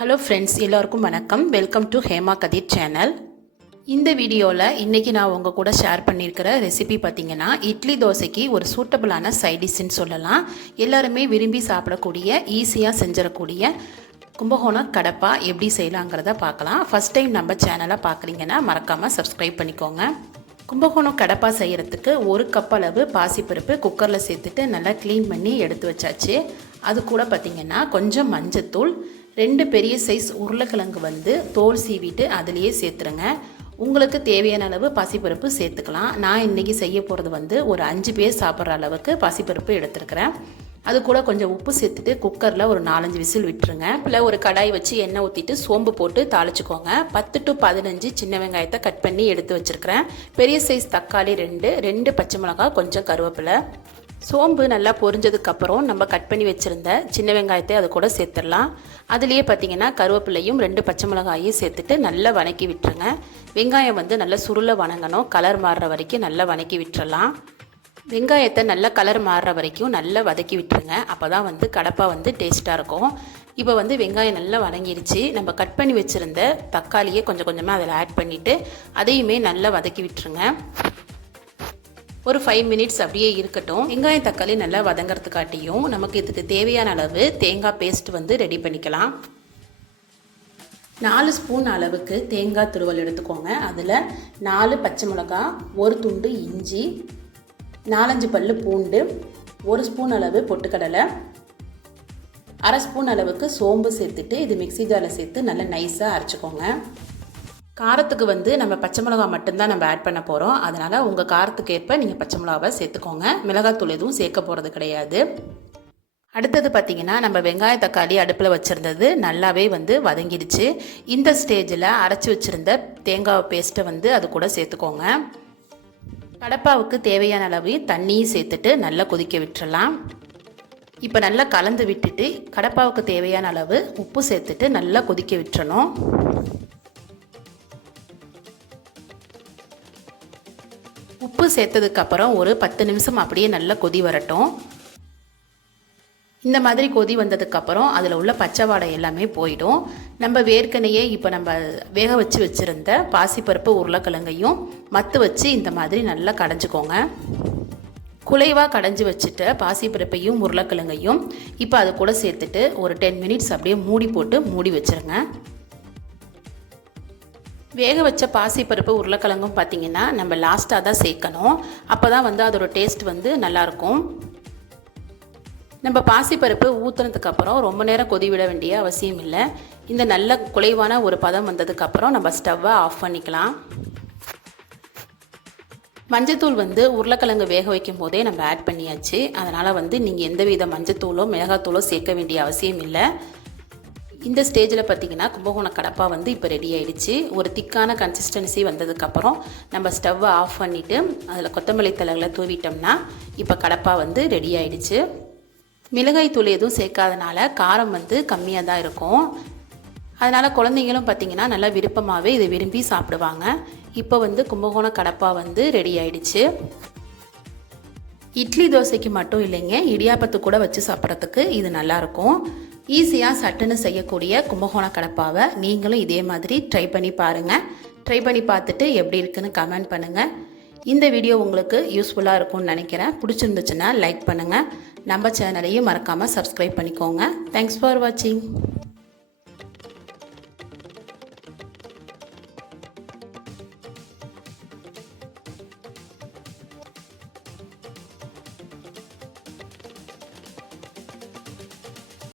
Hello friends, எல்லோருக்கும் வணக்கம். Welcome to Hema Kathir channel. இந்த வீடியோவில் இன்றைக்கி நான் உங்கள் கூட ஷேர் பண்ணியிருக்கிற ரெசிபி பார்த்திங்கன்னா இட்லி தோசைக்கு ஒரு சூட்டபிளான சைட் டிஷ்ஷுன்னு சொல்லலாம். எல்லாருமே விரும்பி சாப்பிடக்கூடிய ஈஸியாக செஞ்சிடக்கூடிய கும்பகோணம் கடப்பா எப்படி செய்யலாங்கிறத பார்க்கலாம். ஃபஸ்ட் டைம் நம்ம சேனலை பார்க்குறீங்கன்னா மறக்காமல் சப்ஸ்கிரைப் பண்ணிக்கோங்க. கும்பகோணம் கடப்பா செய்கிறதுக்கு 1 கப் அளவு பாசிப்பருப்பு குக்கரில் சேர்த்துட்டு நல்லா க்ளீன் பண்ணி எடுத்து வச்சாச்சு. அது கூட பார்த்திங்கன்னா கொஞ்சம் மஞ்சத்தூள், 2 பெரிய சைஸ் உருளைக்கிழங்கு தோல் சீவிட்டு அதிலேயே சேர்த்துருங்க. உங்களுக்கு தேவையான அளவு பாசிப்பருப்பு சேர்த்துக்கலாம். நான் இன்றைக்கி செய்ய போகிறது ஒரு 5 பேர் சாப்பிட்ற அளவுக்கு பாசிப்பருப்பு எடுத்துருக்கிறேன். அது கூட கொஞ்சம் உப்பு சேர்த்துட்டு குக்கரில் ஒரு 4-5 விசில் விட்டுருங்க. இல்லை ஒரு கடாய் வச்சு எண்ணெய் ஊற்றிட்டு சோம்பு போட்டு தாளிச்சுக்கோங்க. 10 to 15 சின்ன வெங்காயத்தை கட் பண்ணி எடுத்து வச்சுருக்கிறேன். பெரிய சைஸ் தக்காளி 2 பச்சை மிளகாய், கொஞ்சம் கருவேப்பிலை. சோம்பு நல்லா பொரிஞ்சதுக்கப்புறம் நம்ம கட் பண்ணி வச்சுருந்த சின்ன வெங்காயத்தை அது கூட சேர்த்துடலாம். அதுலேயே பார்த்திங்கன்னா கருவேப்பிலையும் 2 பச்சை மிளகாயும் சேர்த்துட்டு நல்லா வதக்கி விட்டுருங்க. வெங்காயம் நல்லா சுருள வணங்கணும். கலர் மாறுற வரைக்கும் நல்லா வதக்கி விட்டுறலாம். வெங்காயத்தை நல்லா கலர் மாறுற வரைக்கும் நல்லா வதக்கி விட்டுருங்க. அப்போ தான் கடப்பா டேஸ்ட்டாக இருக்கும். இப்போ வெங்காயம் நல்லா வதங்கிடுச்சு. நம்ம கட் பண்ணி வச்சுருந்த தக்காளியை கொஞ்சம் கொஞ்சமாக அதில் ஆட் பண்ணிவிட்டு அதையுமே நல்லா வதக்கி விட்டுருங்க. ஒரு 5 மினிட்ஸ் அப்படியே இருக்கட்டும். வெங்காயம் தக்காளி நல்லா வதங்கிறதுக்காட்டியும் நமக்கு இதுக்கு தேவையான அளவு தேங்காய் பேஸ்ட் ரெடி பண்ணிக்கலாம். 4 ஸ்பூன் அளவுக்கு தேங்காய் துருவல் எடுத்துக்கோங்க. அதில் 4 பச்சை மிளகாய், 1 துண்டு இஞ்சி, 4-5 பல்லு பூண்டு, 1 ஸ்பூன் அளவு பொட்டுக்கடலை, 1/2 ஸ்பூன் அளவுக்கு சோம்பு சேர்த்துட்டு இது மிக்ஸி ஜாரில் சேர்த்து நல்லா நைஸாக அரைச்சிக்கோங்க. காரத்துக்கு நம்ம பச்சை மிளகாய் மட்டும்தான் நம்ம ஆட் பண்ண போகிறோம். அதனால் உங்கள் காரத்துக்கு ஏற்ப நீங்கள் பச்சை மிளகாவை சேர்த்துக்கோங்க. மிளகாத்தூள் எதுவும் சேர்க்க போகிறது கிடையாது. அடுத்தது பார்த்திங்கன்னா நம்ம வெங்காய தக்காளி அடுப்பில் வச்சுருந்தது நல்லாவே வதங்கிடுச்சு. இந்த ஸ்டேஜில் அரைச்சி வச்சுருந்த தேங்காய் பேஸ்ட்டை அது கூட சேர்த்துக்கோங்க. கடப்பாவுக்கு தேவையான அளவு தண்ணியும் சேர்த்துட்டு நல்லா கொதிக்க விட்டுறலாம். இப்போ நல்லா கலந்து விட்டுட்டு கடப்பாவுக்கு தேவையான அளவு உப்பு சேர்த்துட்டு நல்லா கொதிக்க விட்டுறணும். உப்பு சேர்த்ததுக்கப்புறம் ஒரு 10 நிமிஷம் அப்படியே நல்லா கொதி வரட்டும். இந்த மாதிரி கொதி வந்ததுக்கப்புறம் அதில் உள்ள பச்சை வாடை எல்லாமே போயிடும். நம்ம வேர்க்கனையே இப்போ நம்ம வேக வச்சுருந்த பாசிப்பருப்பு உருளைக்கிழங்கையும் மத்து வச்சு இந்த மாதிரி நல்லா கடைஞ்சிக்கோங்க. குலைவாக கடைஞ்சி வச்சுட்ட பாசிப்பருப்பையும் உருளைக்கிழங்கையும் இப்போ அது கூட சேர்த்துட்டு ஒரு 10 மினிட்ஸ் அப்படியே மூடி போட்டு மூடி வச்சுருங்க. வேக வச்ச பாசிப்பருப்பு உருளைக்கிழங்கும் பார்த்திங்கன்னா நம்ம லாஸ்ட்டாக தான் சேர்க்கணும். அப்போ தான் அதோட டேஸ்ட் நல்லாயிருக்கும். நம்ம பாசிப்பருப்பு ஊற்றுனதுக்கப்புறம் ரொம்ப நேரம் கொதி விட வேண்டிய அவசியம் இல்லை. இந்த நல்ல குலைவான ஒரு பதம் வந்ததுக்கப்புறம் நம்ம ஸ்டவ்வை ஆஃப் பண்ணிக்கலாம். மஞ்சத்தூள் உருளைக்கிழங்கு வேக வைக்கும் போதே நம்ம ஆட் பண்ணியாச்சு. அதனால் நீங்கள் எந்தவித மஞ்சத்தூளோ மிளகாத்தூளோ சேர்க்க வேண்டிய அவசியம் இல்லை. இந்த ஸ்டேஜில் பார்த்திங்கன்னா கும்பகோணம் கடப்பா இப்போ ரெடி ஆகிடுச்சு. ஒரு திக்கான கன்சிஸ்டன்சி வந்ததுக்கப்புறம் நம்ம ஸ்டவ்வை ஆஃப் பண்ணிவிட்டு அதில் கொத்தமல்லி தழைகளை தூவிட்டோம்னா இப்போ கடப்பா ரெடி ஆகிடுச்சு. மிளகாய் தூள் எதுவும் சேர்க்காதனால காரம் கம்மியாக தான் இருக்கும். அதனால் குழந்தைங்களும் பார்த்திங்கன்னா நல்லா விருப்பமாகவே இதை விரும்பி சாப்பிடுவாங்க. இப்போ கும்பகோணம் கடப்பா ரெடி ஆகிடுச்சு. இட்லி தோசைக்கு மட்டும் இல்லைங்க, இடியாப்பத்து கூட வச்சு சாப்பிட்றதுக்கு இது நல்லாயிருக்கும். ஈஸியாக சட்டுன்னு செய்யக்கூடிய கும்பகோணம் கடப்பாவை நீங்களும் இதே மாதிரி ட்ரை பண்ணி பாருங்கள். ட்ரை பண்ணி பார்த்துட்டு எப்படி இருக்குன்னு கமெண்ட் பண்ணுங்கள். இந்த வீடியோ உங்களுக்கு யூஸ்ஃபுல்லாக இருக்கும்னு நினைக்கிறேன். பிடிச்சிருந்துச்சுன்னா லைக் பண்ணுங்கள். நம்ம சேனலையும் மறக்காமல் சப்ஸ்கிரைப் பண்ணிக்கோங்க. தேங்க்ஸ் ஃபார் வாட்சிங்.